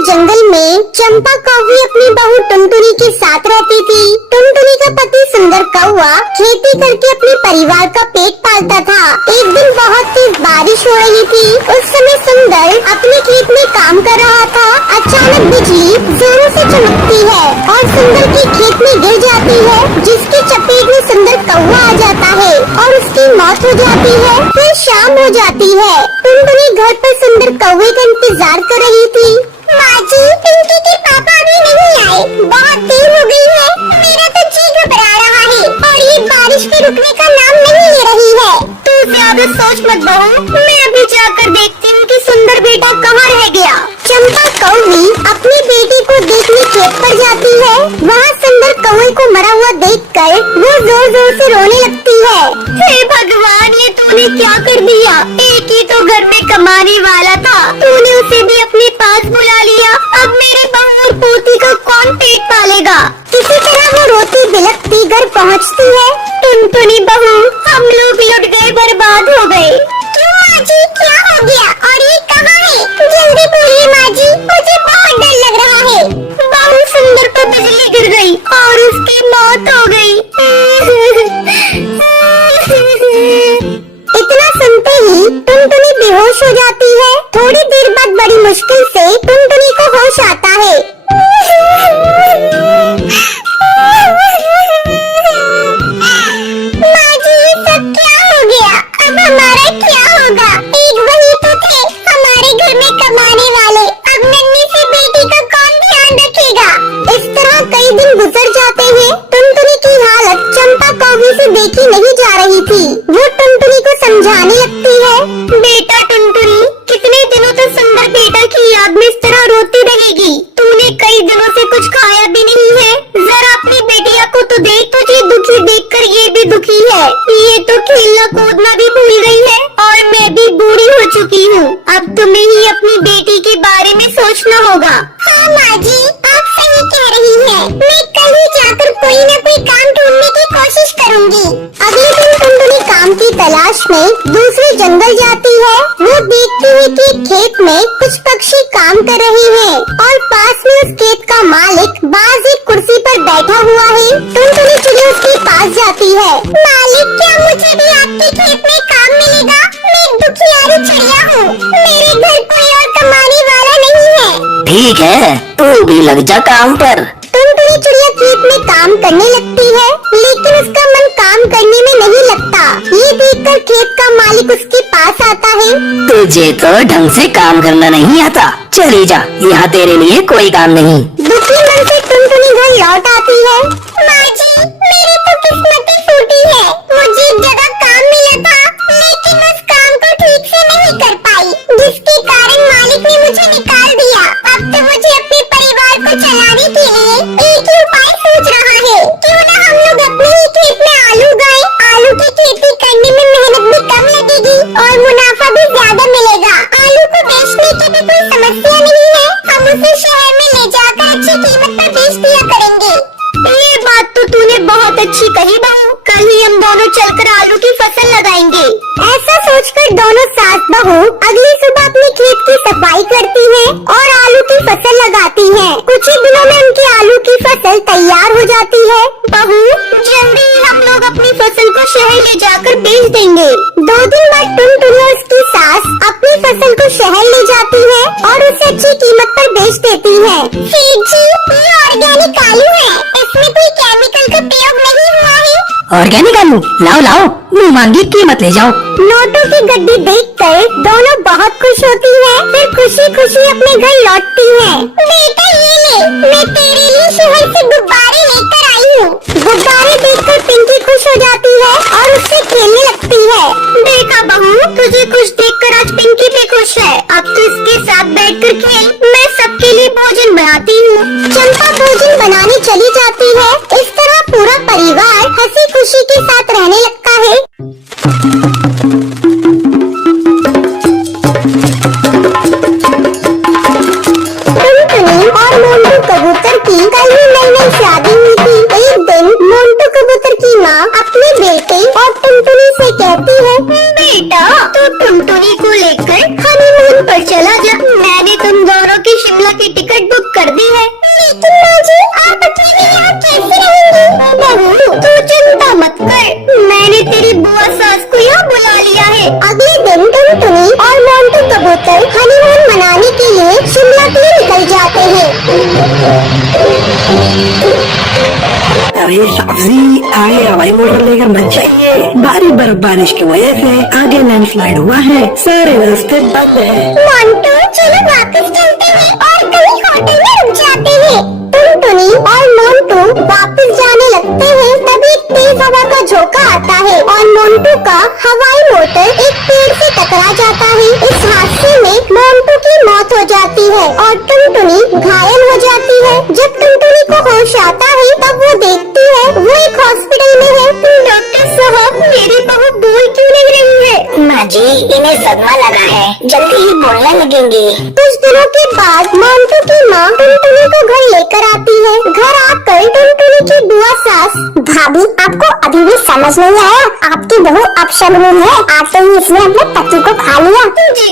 जंगल में चंपा कौवी अपनी बहू टुनटुनी के साथ रहती थी। टुनटुनी का पति सुंदर कौवा खेती करके अपने परिवार का पेट पालता था। एक दिन बहुत तेज बारिश हो रही थी। उस समय सुंदर अपने खेत में काम कर रहा था। अचानक बिजली जोरों से चमकती है और सुंदर के खेत में गिर जाती है, जिसकी चपेट में सुंदर कौवा आ जाता है और उसकी मौत हो जाती है। फिर शाम हो जाती है। टुनटुनी घर पर सुंदर कौवे का इंतजार कर रही थी। माँ जी, पिंकी के पापा अभी नहीं आए। बहुत देर हो गई है। मेरा तो जी घबरा रहा है और ये बारिश के रुकने का नाम नहीं ले रही है। तू ज्यादा सोच मत बहू, मैं अभी जाकर देखती हूँ कि सुंदर बेटा कहाँ रह गया। चंपा कौवी अपनी बेटी को देखने खेत पर जाती है। वहाँ सुंदर कौवे को मरा हुआ देखकर वो जोर जोर से रोने लगती है। हे भगवान, ये तूने क्या कर दिया? एक ही तो घर में कमाने वाला था, तूने उसे भी अपने पास बुला लिया। अब मेरे बहू और पोती का कौन पेट पालेगा? इसी तरह वो रोती बिलखती घर पहुँचती है। टुनटुनी बहू, हम लोग लुट गए, बर्बाद हो गए। क्यों माँ जी, क्या हो गया और ये कहाँ है? जल्दी बोलिए माँ जी, मुझे बहुत डर लग रहा है। बहू, सुंदर पर बिजली गिर गई और उसकी मौत हो गई। इतना सुनते ही टुनटुनी बेहोश हो जाती है। थोड़ी देर बाद बड़ी मुश्किल से टुनटुनी को होश आता है। माँ जी, ये सब क्या हो गया? अब हमारा क्या होगा? एक वही तो थे हमारे घर में कमाने वाले। अब नन्ही सी बेटी का कौन ध्यान रखेगा? इस तरह कई दिन गुजर जाते हैं। टुनटुनी की हालत चंपा कौवी से देखी नहीं जा रही थी। वो टुनटुनी को समझाने लगती है। बेटा टुनटुनी, कितने दिनों तक सुंदर बेटा की याद में इस तरह रोती रहेगी? तूने कई दिनों से कुछ खाया भी नहीं है। जरा अपनी बेटिया को तो देख, तुझे दुखी देखकर ये भी दुखी है। ये तो खेलना कूदना भी भूल गई है और मैं भी बूढ़ी हो चुकी हूँ। अब तुम्हें ही अपनी बेटी के बारे में सोचना होगा। हाँ माँ जी, आप सही कह रही हैं। मैं कल ही जाकर कोई न कोई काम ढूंढने की कोशिश करूँगी। अगले दिन टुनटुनी काम की तलाश में दूसरे जंगल जाती है। वो देखती है कि खेत में कुछ पक्षी काम कर रहे हैं और पास में उस खेत का मालिक बाज एक कुर्सी पर बैठा हुआ है। टुनटुनी चिड़िया उसके पास जाती है। मालिक, क्या मुझे भी आपके खेत में काम मिलेगा? मैं एक दुखियारी चिड़िया हूँ। मेरे घर कोई और कमाने वाला नहीं है। ठीक है, तू भी लग जा काम पर। टुनटुनी चिड़िया खेत में काम करने लगती है, लेकिन उसका मन काम करने में नहीं लगता। ये देखकर खेत का मालिक उसके पास आता है। तुझे तो ढंग से काम करना नहीं आता, चली जा, यहाँ तेरे लिए कोई काम नहीं। दुखी मन से टुनटुनी घर लौट आती है। माँ जी, मेरी तो किस्मत ही फूटी है। मुझे एक जगह काम मिला था, लेकिन उस काम को ठीक से नहीं कर पाई, जिसके कारण मालिक ने मुझे निकाल दिया। अब तो मुझे अपने परिवार को चलाने के लिए एक ही उपाय सोच रहा है। क्यों न हम लोग अपने ही खेत में आलू उगाएं? आलू की खेती करने में मेहनत भी कम लगेगी और मुनाफा भी ज्यादा मिलेगा। आलू को बेचने की भी कोई समस्या नहीं है। हम उसे शहर में ले जाकर अच्छी कीमत पर बेच दिया करेंगे। ये बात तो तूने बहुत अच्छी कही बहू। कल ही हम दोनों चलकर आलू की फसल लगाएंगे। ऐसा सोचकर दोनों सास बहू अगली सुबह अपने खेत की सफाई करती हैं और आलू की फसल लगाती हैं। कुछ ही दिनों में उनकी आलू की फसल तैयार हो जाती है। बहू, जल्दी हम लोग अपनी फसल को शहर ले जाकर बेच देंगे। 2 दिन बाद टुनटुनी और उसकी सास अपनी फसल को शहर ले जाती है और उसे अच्छी कीमत पर बेच देती है। सेठ जी, ये ऑर्गेनिक आलू है, इसमें कोई केमिकल का प्रयोग नहीं हुआ है। ऑर्गेनिक आलू लाओ लाओ, मुँह मांगी कीमत ले जाओ। नोटों की गड्डी देखकर दोनों बहुत खुश होती हैं। फिर खुशी खुशी अपने घर लौटती हैं। बेटा ये ले, मैं तेरे लिए शहर से गुब्बारे लेकर आई हूँ। गुब्बारे देखकर पिंकी खुश हो जाती है और उससे खेलने लगती है। देखा बहू, तुझे खुश देखकर आज पिंकी भी खुश है। अब तो इसके साथ बैठकर खेल। मैं सबके लिए भोजन बनाती हूँ। चंपा भोजन बनाने चली जाती है। इस तरह पूरा परिवार हंसी खुशी के साथ रहने लगता है। टुनटुनी और मोंटू कबूतर की कल ही नई शादी हुई थी। एक दिन मोंटू कबूतर की माँ अपने बेटे और टुनटुनी से कहती है, बेटा तू टुनटुनी को लेकर हनीमून पर चला जा। मैंने तुम दोनों की शिमला शिमला की टिकट बुक कर दी है। लेकिन माँ जी, आप अकेले यहाँ कैसे रहेंगी? बहू, तू चिंता मत कर, मैंने तेरी बुआ सास को यहाँ बुला लिया है। अगले दिन टुनटुनी और मोंटू कबूतर हनीमून मनाने के लिए शिमला के लिए निकल जाते हैं। अरे सब्जी, आगे हवाई मोटर लेकर मत जाइए। भारी बर्फबारिश की वजह से आगे लैंडस्लाइड हुआ है, सारे रास्ते बंद है। मोंटू, चलो वापस चलते हैं और कहीं होटल में रुक जाते हैं। टुनटुनी और मोंटू वापस जाने लगते हैं, तभी एक तेज हवा का झोंका आता है और मोंटू का हवाई मोटर एक पेड़ से टकरा जाता है। इस हादसे में मोंटू की मौत हो जाती है और टुनटुनी घायल हो जाती है। जब टुनटुनी को होश आता है तब वो देखती है वो एक हॉस्पिटल में है। डॉक्टर साहब, मेरी बहू बोल क्यों नहीं रही है? माँ जी, इन्हें सदमा लगा है, जल्दी ही बोलने लगेंगे। कुछ दिनों के बाद मोंटू की माँ टुनटुनी को घर लेकर आती है। घर आकर टुनटुनी की बुआ सास, भाभी आपको अभी भी समझ नहीं आया? आपकी बहू अपशगुनी है, आते ही इसने अपने पति को खा लिया।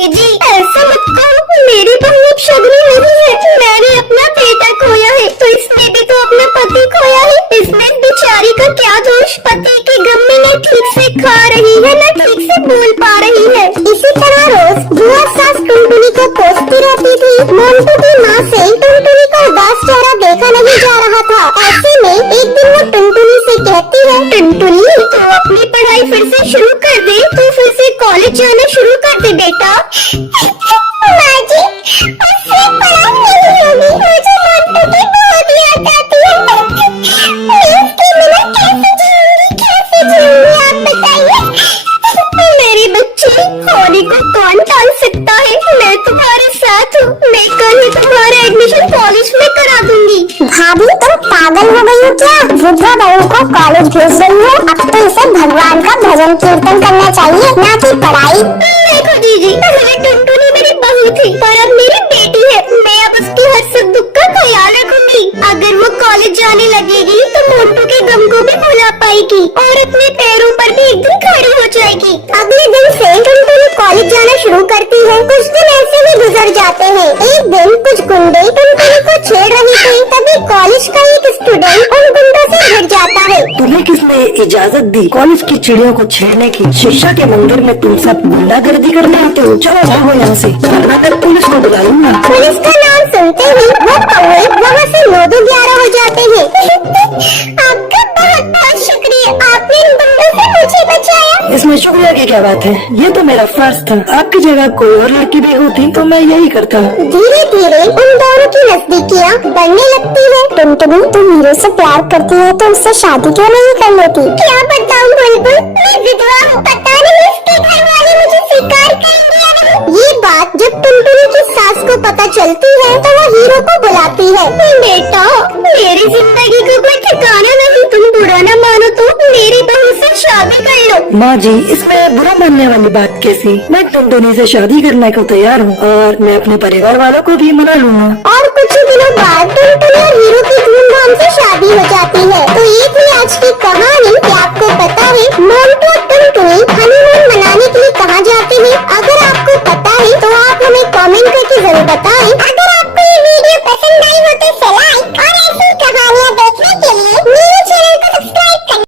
जी, ऐसा मत कहो, मेरी बहू अपशगुनी नहीं है। मैंने अपना बेटा खोया है, तो इसने भी तो अपना पति खोया है। इसमें बेचारी का क्या दोष? पति के गम में न ठीक से खा रही है, न ठीक से बोल पा रही है। इसी तरह रोज बुआ सास टुनटुनी को कोसती रहती थी। मोंटू की माँ से टुनटुनी का उदास चेहरा देखा नहीं जा रहा था। ऐसे में एक दिन वो टुनटुनी से कहती है, टुनटुनी, तू अपनी पढ़ाई फिर से शुरू कर दे, तू फिर से कॉलेज जाना शुरू कर दे बेटा। माँ जी, उससे पढ़ाई नहीं होगी, मुझे मोंटू की बहुत याद आती है। मैं उसके बिना कैसे जीऊंगी आप बताइए। मेरी बच्ची, होली को कौन टाल सकता है? मैं तुम्हारे साथ हूँ, मैं कल ही तुम्हारा एडमिशन कॉलेज में करा दूंगी। भाभी, तुम पागल हो गई हो क्या? वृद्धा बहू को कॉलेज भेज रही हो? अब तो इसे भगवान का भजन कीर्तन करना चाहिए, ना कि पढ़ाई। देखो जीजी, पहले टुनटुनी मेरी बहू थी, पर अब मेरी बेटी है। मैं अब उसकी हर सुख दुख का ख्याल रखूंगी। अगर वो कॉलेज जाने लगेगी तो मोंटू के गम को भी भुला पाएगी और अपने पैरों पर भी एक दिन खड़ी हो जाएगी। अगले दिन से टुनटुनी कॉलेज जाना शुरू करती है। कुछ दिन ऐसे ही गुजर जाते हैं। एक दिन कुछ गुंडे टुनटुनी को छेड़ रहे थे, तभी कॉलेज का एक स्टूडेंट उन गुंडों से भिड़ जाता है। तुम्हें किसने इजाजत दी कॉलेज की चिड़ियों को छेड़ने की? शिक्षा के मंदिर में तुम सब गुंडागर्दी करने आते हो? चलो भागो यहाँ से, वरना मैं पुलिस को बुला लूंगा। पुलिस का नाम सुनते ही वो कौवे वहाँ से 9-11 हो जाते हैं। आपका बहुत बहुत शुक्रिया, आपने इन गुंडों से मुझे बचाया। इसमें शुक्रिया की क्या बात है? ये तो मेरा फर्ज था। आपकी जगह कोई और लड़की भी होती तो मैं यही करता। धीरे धीरे उन दोनों की नजदीकियाँ बढ़ने लगती है। टुनटुनी, तुम हीरो से प्यार करती है तो उससे शादी क्यों नहीं कर लेती? क्या बताऊँ बुलबुल, मैं विधवा हूँ, पता नहीं उसके घर वाले मुझे स्वीकार करेंगे या नहीं। ये बात जब टुनटुनी की सास को पता चलती है तो वो हीरो को बुलाती है। बेटा, मेरी जिंदगी को कोई ठिकाना नहीं, तुम बुरा न मानो तो मेरी बहू से शादी कर लो। माँ जी, इसमें बुरा मानने वाली बात कैसी? मैं टुनटुनी से शादी करने को तैयार हूँ और मैं अपने परिवार वालों को भी मना लूंगा। और कुछ ही दिनों बाद टुनटुनी और हीरो की धूमधाम से शादी हो जाती है। तो ये थी आज की कहानी। क्या आपको पता है मोंटू और टुनटुनी हनीमून मनाने के लिए कहाँ जाते हैं? अगर आपको पता है तो आप हमें कमेंट करके जरूर बताएं।